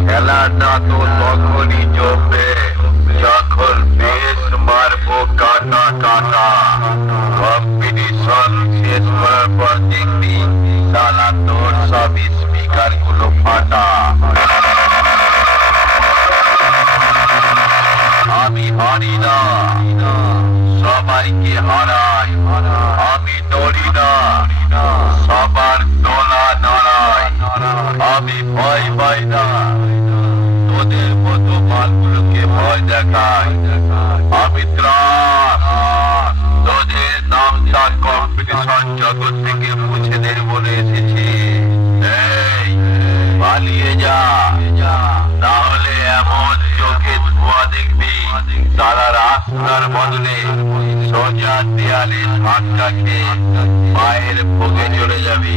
খেলাটা তো তখনই জমবে যখন বেশ মারবো কাটা আমি হারি না সবাইকে হারাই আমি ডরি না সবার নাড়াই আমি ভয় পাই না। তোদের মতো মালগুলোকে ভয় দেখাই। আমি তোদের নামটা কম্পিটিশন জগৎ থেকে মুছে দে বলে এসেছি। পালিয়ে যা। তাহলে এমন চোখে ধোঁয়া দেখবি। তারা রাস্তার বদলে সোজা দেয়ালে ধাক্কা খেয়ে পায়ের ভোগে চলে যাবি।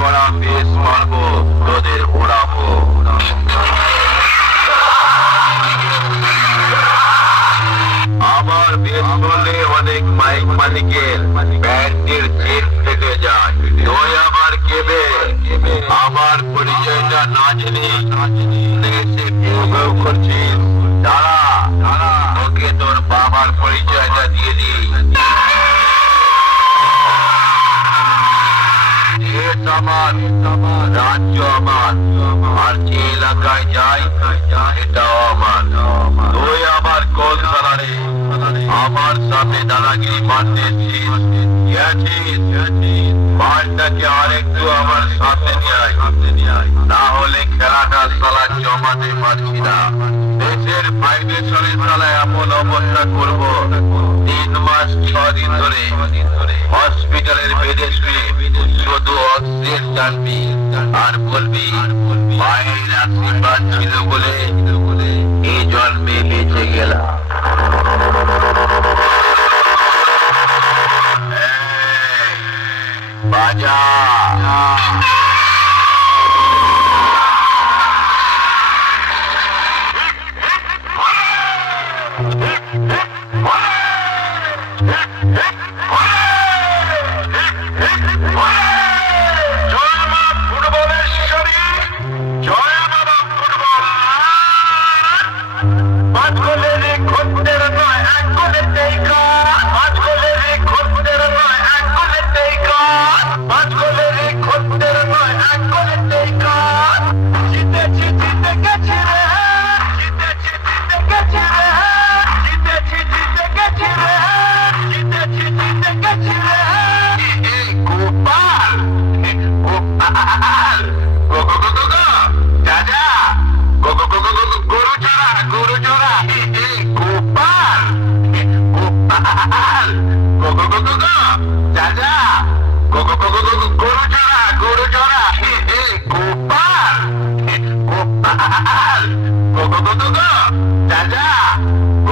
করা বেশ মারবো, তোদের ওড়াবো আমার বেশ বলে অনেক মাইক মালিকের ব্যান্ডের চেন ফেটে যায়। তুই আমার কেবে? আমার পরিচয়টা না জেনে এসে কেউ কেউ করছিস দাঁড়া, তোকে তোর বাবার পরিচয়টা দিয়ে দিই। আমার রাজ্য আমার আর যে এলাকায় যাই সেটাও আমার। তুই আমার কোন আমার সামনে দাদাগিরি মারতে গেছিস মালটাকে আরেকটু আমার সামনে নিয়ে আয়। না হলে খেলাটা সালা জমাতে দেশের সালা এমন অবস্থা করব। তিন মাস, ছ দিন ধরে হসপিটালের বেডে শুয়ে শুধু অক্সিজেন টানবি আর বলবি আশীর্বাদ ছিল বলে এই জন্মে বেঁচে গেলাম। বাজা। దాదా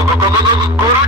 ఒక గురు